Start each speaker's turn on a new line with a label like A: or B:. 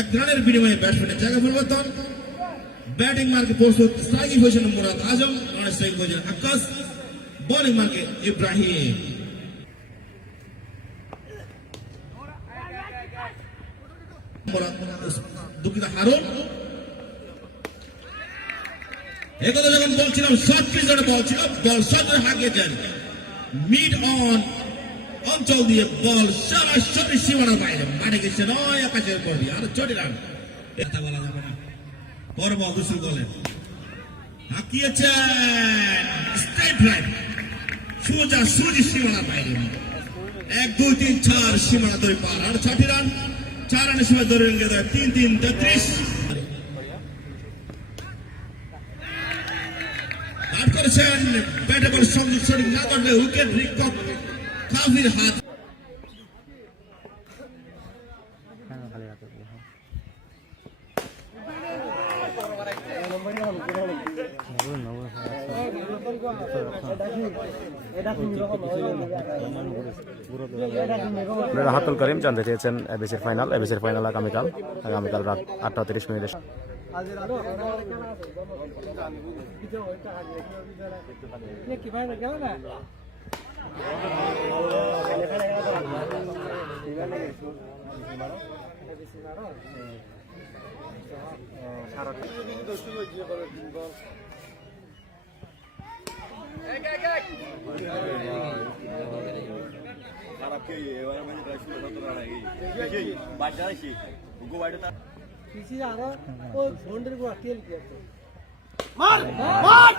A: এক রানের বিনিময়ে ব্যাটসম্যানের জায়গা পরিবর্তন ব্যাটিং মার্কে প্রস্তুত স্ট্রাইকিং হয়েছেন মুরাদ আজম রানের স্ট্রাইকিং পজিশনে আকাশ বোলিং মার্কে ইব্রাহিম দুঃখিত হারুন একথা যখন বলছিলাম শর্ট পিচ বল ছিল বল শর্ট হাঁকিয়েছেন মিড অন অঞ্চল দিয়ে বল সরাসরি সীমানার বাইরে মারে গেছে নয় একাশের করবি আর চটি রান এটা বলা যাবে না পর্ব অবশ্যই দুশো বলেন হাঁকিয়েছেন স্ট্রাইট লাইন সোজা সুজি সীমানার বাইরে এক দুই তিন চার সীমানা দুই পার আর ছটি রান চার রানের সময় ধরে রেখে দেয় তিন তিন তেত্রিশ করেছেন ব্যাটে করে সংযোগ সঠিক না করলে উইকেট রিকট কাফির হাত
B: রাহাতুল করিম জানতে চেয়েছেন এবিসির ফাইনাল এবিসির ফাইনাল আগামীকাল আগামীকাল রাত আটটা তিরিশ মিনিটে কিভাবে किसी
A: आ रहा वो फोन को अकेले किया मार मार